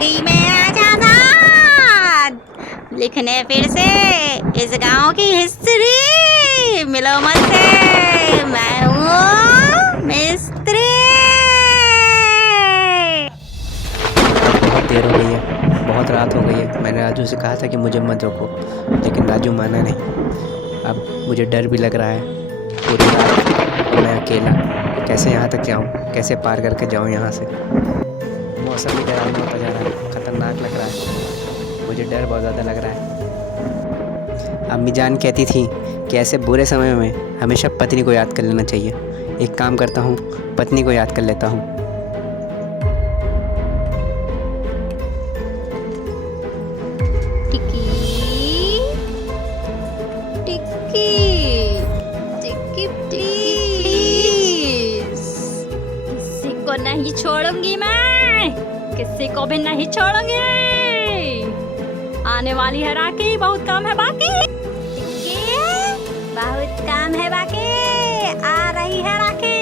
गई मैं आज आजाद, लिखने फिर से इस गांव की हिस्ट्री। मिलो मुझसे, मैं हूँ मिस्त्री। बहुत देर हो गई है, बहुत रात हो गई है। मैंने राजू से कहा था कि मुझे मत रोको, लेकिन राजू माना नहीं। अब मुझे डर भी लग रहा है। पूरी रात मैं अकेला कैसे यहाँ तक जाऊँ, कैसे पार करके जाऊँ यहाँ से। मौसम भी डरावना होता जा रहा है, ख़तरनाक लग रहा है। मुझे डर बहुत ज़्यादा लग रहा है। अम्मी जान कहती थी कि ऐसे बुरे समय में हमेशा पत्नी को याद कर लेना चाहिए। एक काम करता हूँ, पत्नी को याद कर लेता हूँ। नहीं छोड़ूंगी मैं, किसी को भी नहीं छोड़ूंगी। आने वाली है राखी, बहुत काम है बाकी। बहुत काम है बाकी, आ रही है राखी।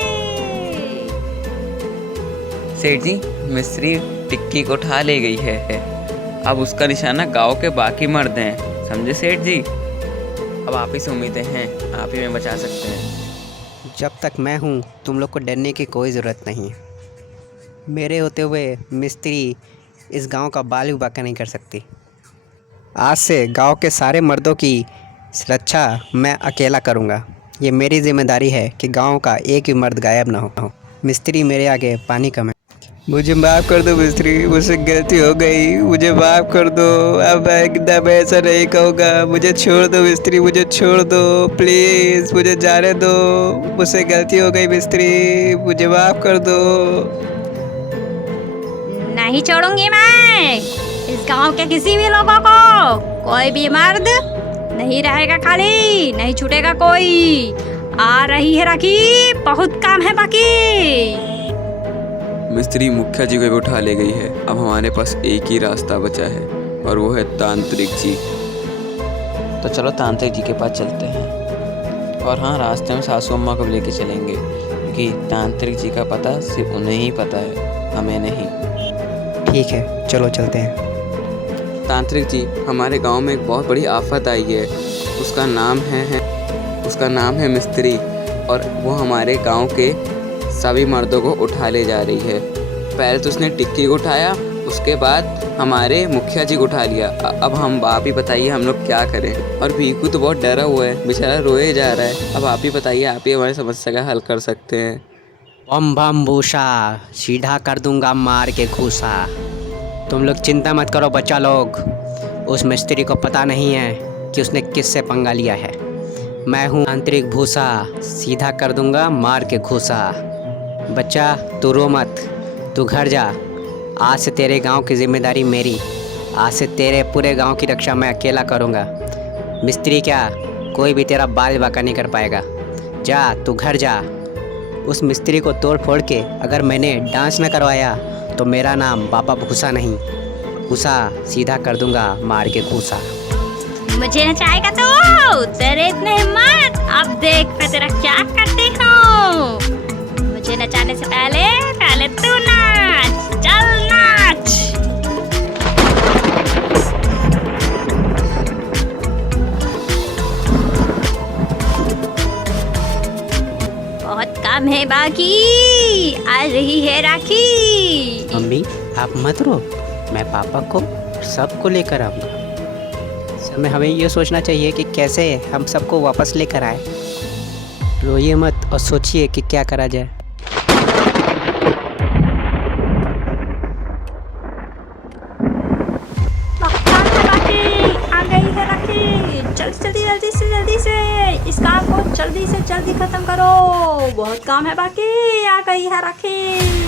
सेठ जी, मिस्त्री टिक्की को उठा ले गई है। अब उसका निशाना गांव के बाकी मर्द हैं, समझे सेठ जी। अब आप ही से उम्मीदें हैं, आप ही में बचा सकते हैं। जब तक मैं हूँ तुम लोग को डरने की कोई ज़रूरत नहीं है। मेरे होते हुए मिस्त्री इस गांव का बाल भी बाका नहीं कर सकती। आज से गांव के सारे मर्दों की सुरक्षा मैं अकेला करूंगा। ये मेरी जिम्मेदारी है कि गांव का एक भी मर्द गायब ना हो। मिस्त्री मेरे आगे पानी कम है। मुझे माफ़ कर दो मिस्त्री, मुझसे गलती हो गई, मुझे माफ़ कर दो। अब एकदम ऐसा नहीं कहूँगा। मुझे छोड़ दो मिस्त्री, मुझे छोड़ दो प्लीज़, मुझे जाने दो। मुझसे गलती हो गई मिस्त्री, मुझे माफ़ कर दो। नहीं छोड़ूंगी मैं इस गांव के किसी भी लोगों को। कोई भी मर्द नहीं रहेगा खाली, नहीं छूटेगा कोई। आ रही है राखी, बहुत काम है बाकी। मिस्त्री मुखिया जी को भी उठा ले गई है। अब हमारे पास एक ही रास्ता बचा है, और वो है तांत्रिक जी। तो चलो तांत्रिक जी के पास चलते हैं। और हाँ, रास्ते में सासू अम्मा को भी लेके चलेंगे, क्योंकि तांत्रिक जी का पता सिर्फ उन्हें ही पता है, हमें नहीं। ठीक है, चलो चलते हैं। तांत्रिक जी, हमारे गांव में एक बहुत बड़ी आफत आई है। उसका नाम है मिस्त्री, और वो हमारे गांव के सभी मर्दों को उठा ले जा रही है। पहले तो उसने टिक्की को उठाया, उसके बाद हमारे मुखिया जी को उठा लिया। अब हम आप ही बताइए हम लोग क्या करें। और भीकू तो बहुत डरा हुआ है, बेचारा रोए जा रहा है। अब आप ही बताइए, आप ही हमारी समस्या का हल कर सकते हैं। बम बम भूषा, सीधा कर दूंगा मार के घूसा। तुम लोग चिंता मत करो बच्चा लोग। उस मिस्त्री को पता नहीं है कि उसने किससे पंगा लिया है। मैं हूँ तांत्रिक भूसा, सीधा कर दूंगा मार के घूसा। बच्चा तू रो मत, तू घर जा। आज से तेरे गांव की जिम्मेदारी मेरी। आज से तेरे पूरे गांव की रक्षा मैं अकेला करूंगा। मिस्त्री क्या, कोई भी तेरा बाल बाका नहीं कर पाएगा। जा तू घर जा। उस मिस्त्री को तोड़ फोड़ के अगर मैंने डांस न करवाया तो मेरा नाम बाबा भूसा नहीं, भूसा सीधा कर दूंगा मार के घूसा। मुझे नचाएगा तो तेरे इतने हिम्मत, अब देख मैं तेरा क्या करती हूँ। मुझे नचाने से पहले तू नाच, चल नाच। बहुत काम है बाकी, आ रही है राखी। मम्मी आप मत रो, मैं पापा को सबको लेकर आऊँगा। समय हमें ये सोचना चाहिए कि कैसे हम सबको वापस लेकर आए। रोइए मत और सोचिए कि क्या करा जाए। आ गई है राखी, जल्दी से इस काम को जल्दी से जल्दी खत्म करो। बहुत काम है बाकी, आ गई है राखी।